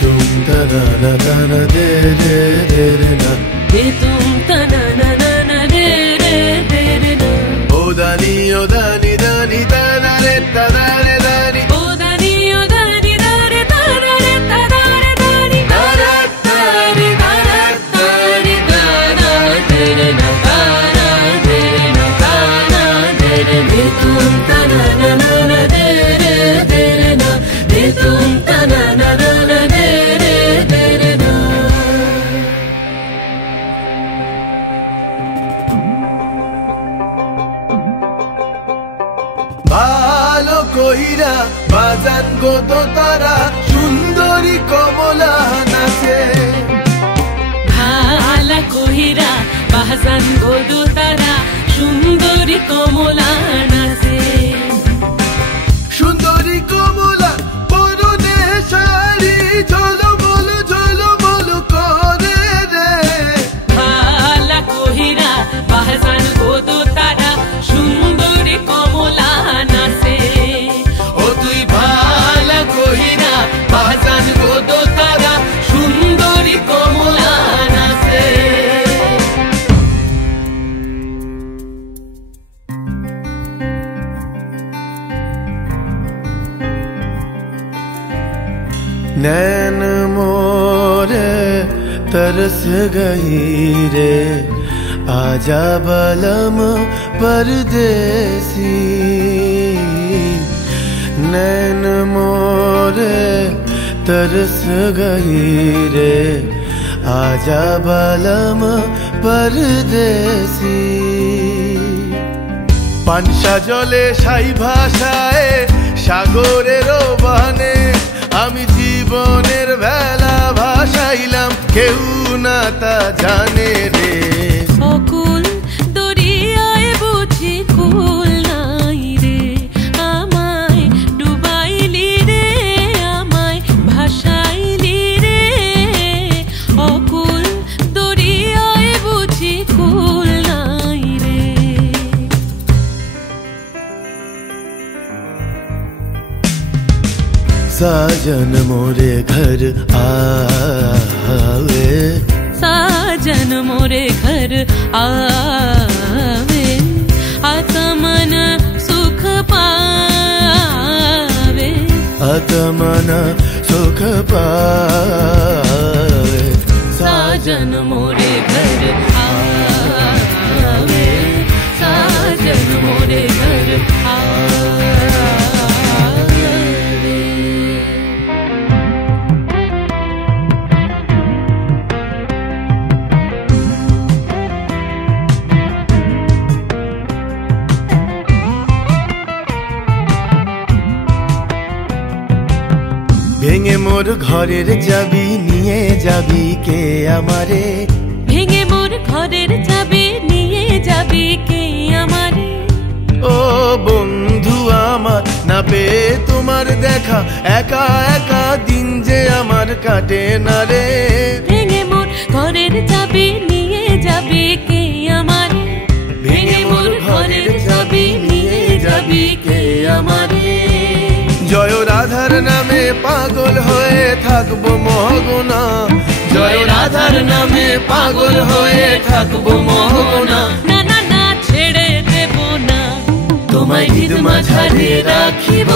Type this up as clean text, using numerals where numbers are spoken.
तुम तना ना तना दे रे रे रे ना दे तुम तना ना ना दे रे रे रे ना ओ दानी दानी तना रे तना रे दानी ओ दानी दानी तना रे तना रे दानी तारा तारी तारा तारी तारा दे रे ना तारा दे रे ना तारा दे रे दे तुम तना ना ना दे रे दे रे ना दे तुम तना ना ना दे रे दे रे ना ভালো কইরা বাজান গো তো তারা সুন্দরী কমলা নাচে ভালা কইরা বাজান গো তো তারা সুন্দরী কমলা নাচে সুন্দরী কমলা পরনে শাড়ি ঝলমল করে রে ভালা কইরা বাজান গো তো তারা সুন্দরী কমলা নাচে ও তুই ভালো কইরা বাজান গো তো তারা সুন্দরী কমলা নাচে नैन मोरे तरस गई रे आजा बलम परदेसी नैन मोरे तरस गई रे आजा बलम परदेसी পানসা জলে সাই ভাষায় সাগরের বানে আমি জীবনের বেলা ভাসাইলাম কেউ না তা জানে রে অকুল দরিয়ায় বুঝি কুল নাই রে আমায় ডুবাইলি রে আমায় ভাসাইলি রে অকুল দরিয়ায় বুঝি কুল নাই রে साजन मोरे घर आवे साजन मोरे घर आवे आत्मन सुख पावे आत्मन सुख पावे साजन मोरे घर आवे साजन मोरे घर आवे ভেঙে মোর ঘরের চাবি নিয়ে যাবি কে আমারে ভেঙে মোর ঘরের চাবি নিয়ে যাবি কে আমারে ও বন্ধু আমার না পেয়ে তোমার দেখা একা একা দিন যে আমার কাটে না রে ভেঙে মোর ঘরের চাবি নিয়ে যাবি কে আমারে ভেঙে মোর ঘরের চাবি নিয়ে যাবি কে আমারে জয় রাধার নামে পাগল হয়ে থাকবো মহগোনা জয় রাধার নামে পাগল হয়ে থাকবো মহগোনা না না না ছেড়ে দেব না তোমায় হৃদ মাঝারে রাখিব